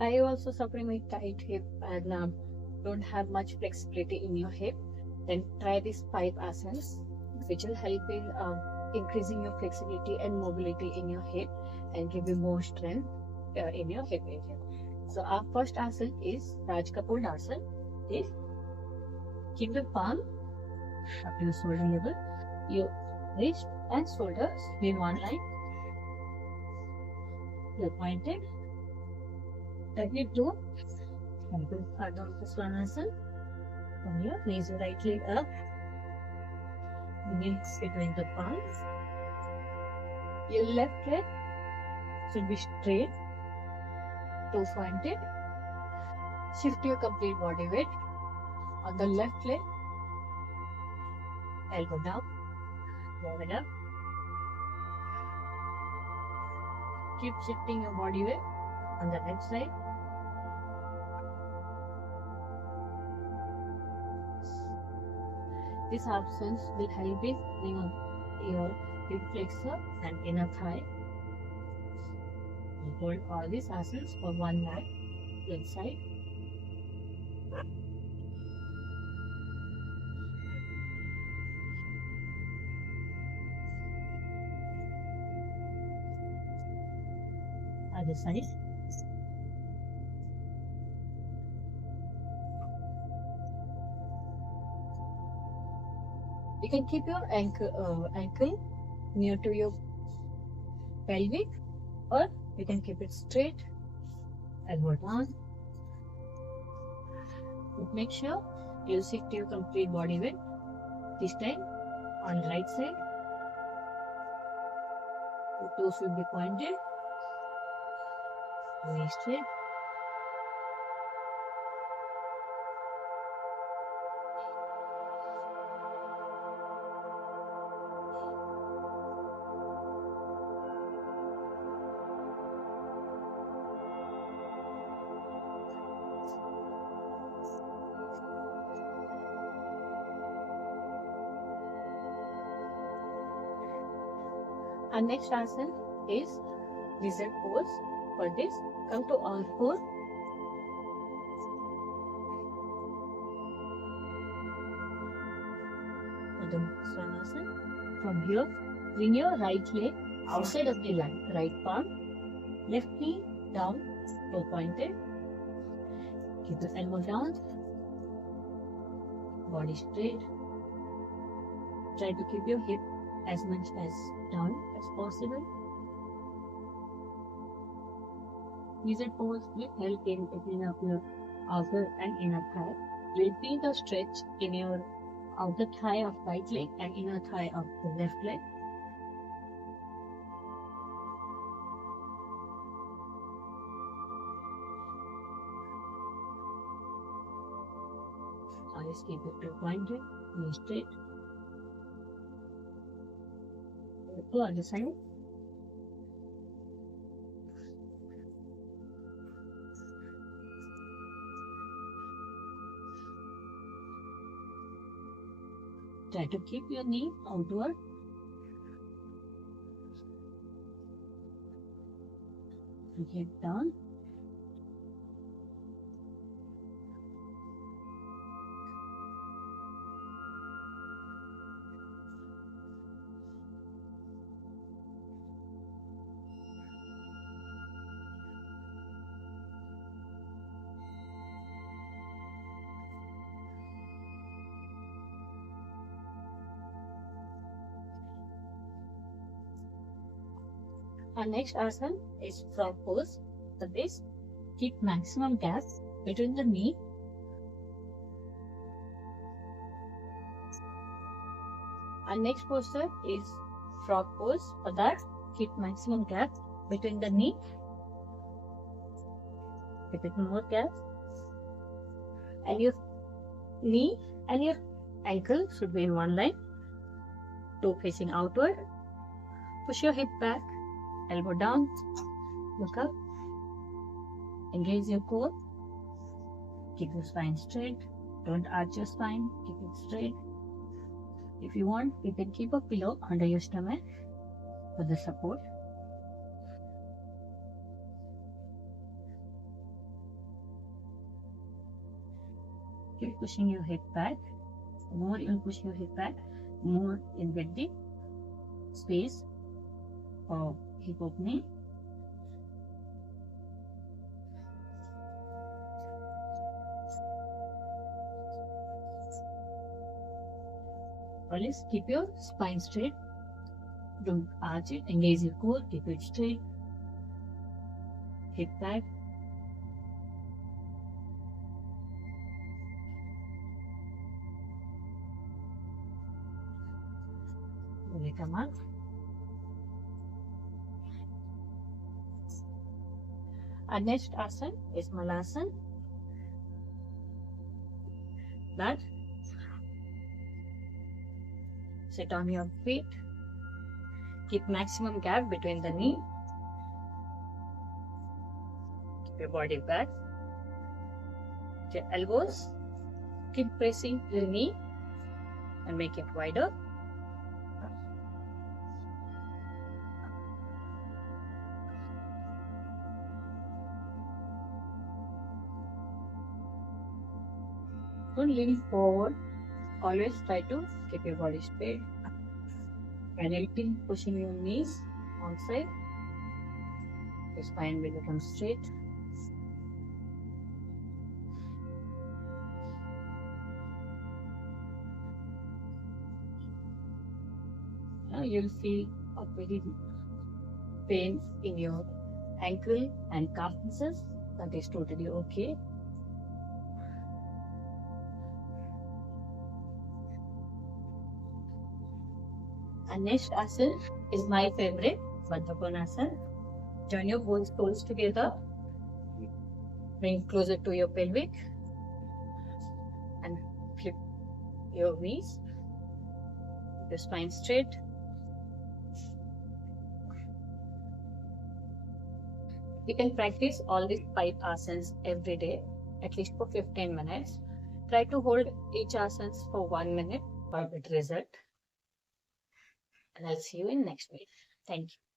Are you also suffering with tight hip and don't have much flexibility in your hip? Then try these 5 asanas, which will help in increasing your flexibility and mobility in your hip and give you more strength in your hip area. So our first asana is Raj Kapoor asana. Is keep the palm up to your shoulder level. Your wrist and shoulders in one line. You're pointed. Directly to Ardha Svanasana. From here, raise your right leg up. Begin between the palms. Your left leg should be straight, toes pointed. Shift your complete body weight on the left leg. Elbow down, warm it up. Keep shifting your body weight on the right side. These options will help in your hip flexor and inner thigh. You hold all these asanas for 1 minute inside. Other side. You can keep your ankle near to your pelvic, or you can keep it straight, elbow down. Make sure you shift your complete body weight, this time on the right side. Your toes will be pointed, very straight. Our next asana is lizard pose. For this, come to all four. Svanasana. From here, bring your right leg outside of the line, right palm, left knee down, toe pointed. Keep the elbow down, body straight. Try to keep your hip as much as down as possible. Lizard pose will help in opening up your outer and inner thigh. You'll feel the stretch in your outer thigh of right leg and inner thigh of the left leg. Always keep it toe pointed, knee straight. To other side. Try to keep your knee outward. Head down. Our next asana is frog pose. For this, keep maximum gap between the knee Our next posture is frog pose. For that, keep maximum gap between the knee. Keep it more gap. And your knee and your ankle should be in one line. Toe facing outward. Push your hip back. Elbow down. Look up. Engage your core. Keep your spine straight. Don't arch your spine. Keep it straight. If you want, you can keep a pillow under your stomach for the support. Keep pushing your hip back. The more you push your hip back, more you'll get the space for hip opening. Always keep your spine straight. Don't arch it. Engage your core. Keep it straight. Hip back. Come on. Our next asana is Malasana. That sit on your feet. Keep maximum gap between the knee. Keep your body back. Your elbows. Keep pressing your knee and make it wider. Don't lean forward. Always try to keep your body straight. Finally, pushing your knees on side. Your spine will become straight. Now you'll feel a very pain in your ankle and calf muscles. That is totally okay. And next asana is my favorite, Baddha Konasana. Join your both toes together. Bring closer to your pelvic and flip your knees. Your spine straight. You can practice all these 5 asanas every day, at least for 15 minutes. Try to hold each asana for 1 minute for good result. And I'll see you in next week. Thank you.